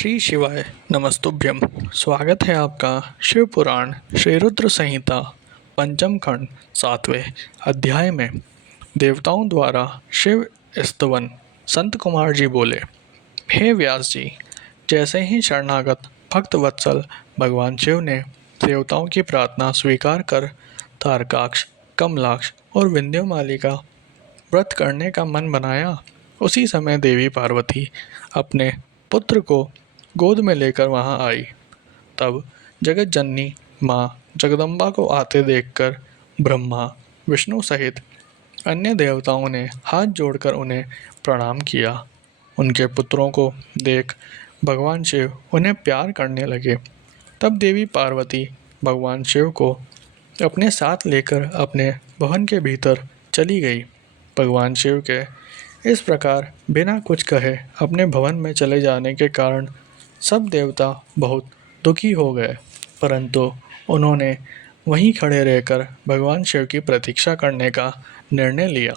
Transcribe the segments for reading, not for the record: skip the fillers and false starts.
श्री शिवाय नमस्तुभ्यम। स्वागत है आपका शिव पुराण श्री रुद्र संहिता पंचम खंड 7वें अध्याय में। देवताओं द्वारा शिव स्तवन। संत कुमार जी बोले, हे व्यास जी, जैसे ही शरणागत भक्त वत्सल भगवान शिव ने देवताओं की प्रार्थना स्वीकार कर तारकाक्ष, कमलाक्ष और विंध्यमाली का व्रत करने का मन बनाया, उसी समय देवी पार्वती अपने पुत्र को गोद में लेकर वहां आई। तब जगत जननी माँ जगदम्बा को आते देखकर ब्रह्मा, विष्णु सहित अन्य देवताओं ने हाथ जोड़कर उन्हें प्रणाम किया। उनके पुत्रों को देख भगवान शिव उन्हें प्यार करने लगे। तब देवी पार्वती भगवान शिव को अपने साथ लेकर अपने भवन के भीतर चली गई। भगवान शिव के इस प्रकार बिना कुछ कहे अपने भवन में चले जाने के कारण सब देवता बहुत दुखी हो गए, परंतु उन्होंने वहीं खड़े रहकर भगवान शिव की प्रतीक्षा करने का निर्णय लिया।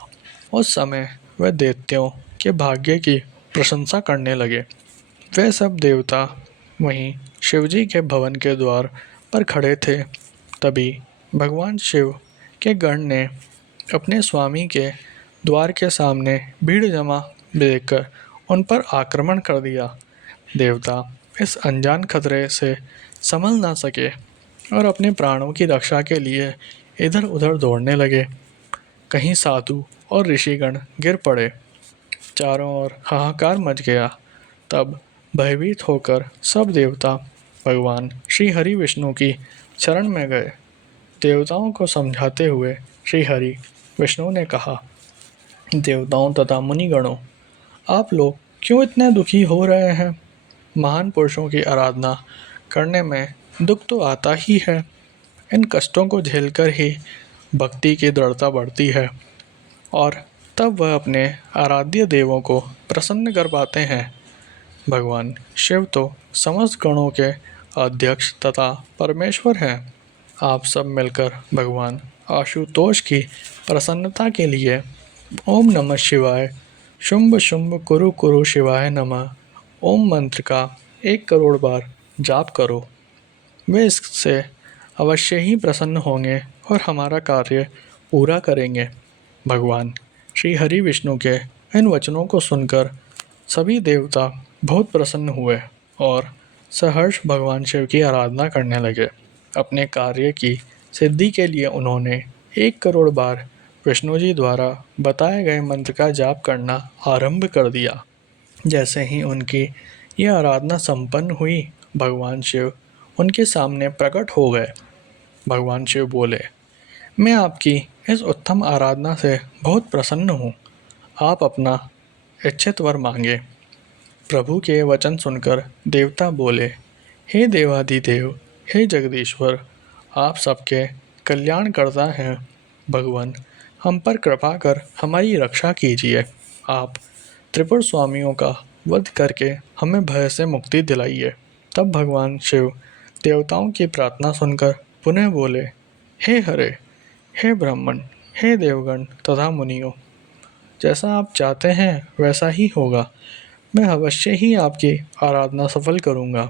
उस समय वे दैत्यों के भाग्य की प्रशंसा करने लगे। वे सब देवता वहीं शिवजी के भवन के द्वार पर खड़े थे। तभी भगवान शिव के गण ने अपने स्वामी के द्वार के सामने भीड़ जमा देखकर उन पर आक्रमण कर दिया। देवता इस अनजान खतरे से संभल ना सके और अपने प्राणों की रक्षा के लिए इधर उधर दौड़ने लगे। कहीं साधु और ऋषिगण गिर पड़े। चारों ओर हाहाकार मच गया। तब भयभीत होकर सब देवता भगवान श्री हरि विष्णु की शरण में गए। देवताओं को समझाते हुए श्री हरि विष्णु ने कहा, देवताओं तथा मुनिगणों, आप लोग क्यों इतने दुखी हो रहे हैं? महान पुरुषों की आराधना करने में दुख तो आता ही है। इन कष्टों को झेलकर ही भक्ति की दृढ़ता बढ़ती है और तब वह अपने आराध्य देवों को प्रसन्न कर पाते हैं। भगवान शिव तो समस्त गणों के अध्यक्ष तथा परमेश्वर हैं। आप सब मिलकर भगवान आशुतोष की प्रसन्नता के लिए ओम नमः शिवाय शुंभ शुंभ कुरु कुरु शिवाय नमः ओम मंत्र का 1 करोड़ बार जाप करो। वे इससे अवश्य ही प्रसन्न होंगे और हमारा कार्य पूरा करेंगे। भगवान श्री हरि विष्णु के इन वचनों को सुनकर सभी देवता बहुत प्रसन्न हुए और सहर्ष भगवान शिव की आराधना करने लगे। अपने कार्य की सिद्धि के लिए उन्होंने 1 करोड़ बार विष्णु जी द्वारा बताए गए मंत्र का जाप करना आरंभ कर दिया। जैसे ही उनकी यह आराधना संपन्न हुई, भगवान शिव उनके सामने प्रकट हो गए। भगवान शिव बोले, मैं आपकी इस उत्तम आराधना से बहुत प्रसन्न हूँ। आप अपना इच्छित वर मांगे। प्रभु के वचन सुनकर देवता बोले, हे देवाधिदेव, हे जगदीश्वर, आप सबके कल्याण करता हैं। भगवान, हम पर कृपा कर हमारी रक्षा कीजिए। आप त्रिपुर स्वामियों का वध करके हमें भय से मुक्ति दिलाइए। तब भगवान शिव देवताओं की प्रार्थना सुनकर पुनः बोले, हे हरे, हे ब्राह्मण, हे देवगण तथा मुनियों, जैसा आप चाहते हैं वैसा ही होगा। मैं अवश्य ही आपकी आराधना सफल करूँगा।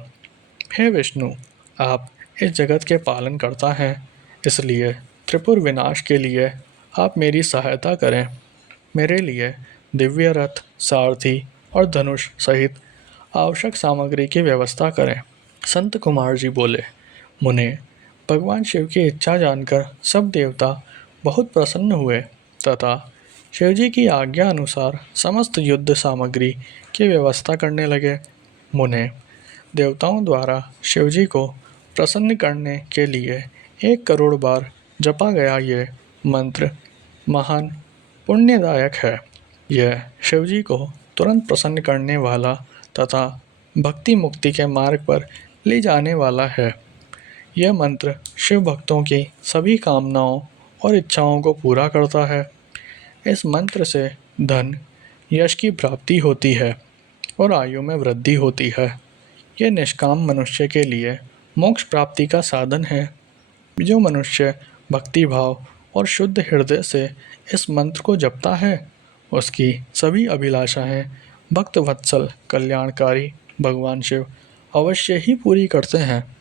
हे विष्णु, आप इस जगत के पालन करता हैं, इसलिए त्रिपुर विनाश के लिए आप मेरी सहायता करें। मेरे लिए दिव्य रथ, सारथी और धनुष सहित आवश्यक सामग्री की व्यवस्था करें। संत कुमार जी बोले, मुने, भगवान शिव की इच्छा जानकर सब देवता बहुत प्रसन्न हुए तथा शिवजी की आज्ञा अनुसार समस्त युद्ध सामग्री की व्यवस्था करने लगे। मुने, देवताओं द्वारा शिवजी को प्रसन्न करने के लिए 1 करोड़ बार जपा गया ये मंत्र महान पुण्यदायक है। यह शिवजी को तुरंत प्रसन्न करने वाला तथा भक्ति मुक्ति के मार्ग पर ले जाने वाला है। यह मंत्र शिव भक्तों की सभी कामनाओं और इच्छाओं को पूरा करता है। इस मंत्र से धन, यश की प्राप्ति होती है और आयु में वृद्धि होती है। यह निष्काम मनुष्य के लिए मोक्ष प्राप्ति का साधन है। जो मनुष्य भक्ति भाव और शुद्ध हृदय से इस मंत्र को जपता है, उसकी सभी अभिलाषाएं भक्त वत्सल कल्याणकारी भगवान शिव अवश्य ही पूरी करते हैं।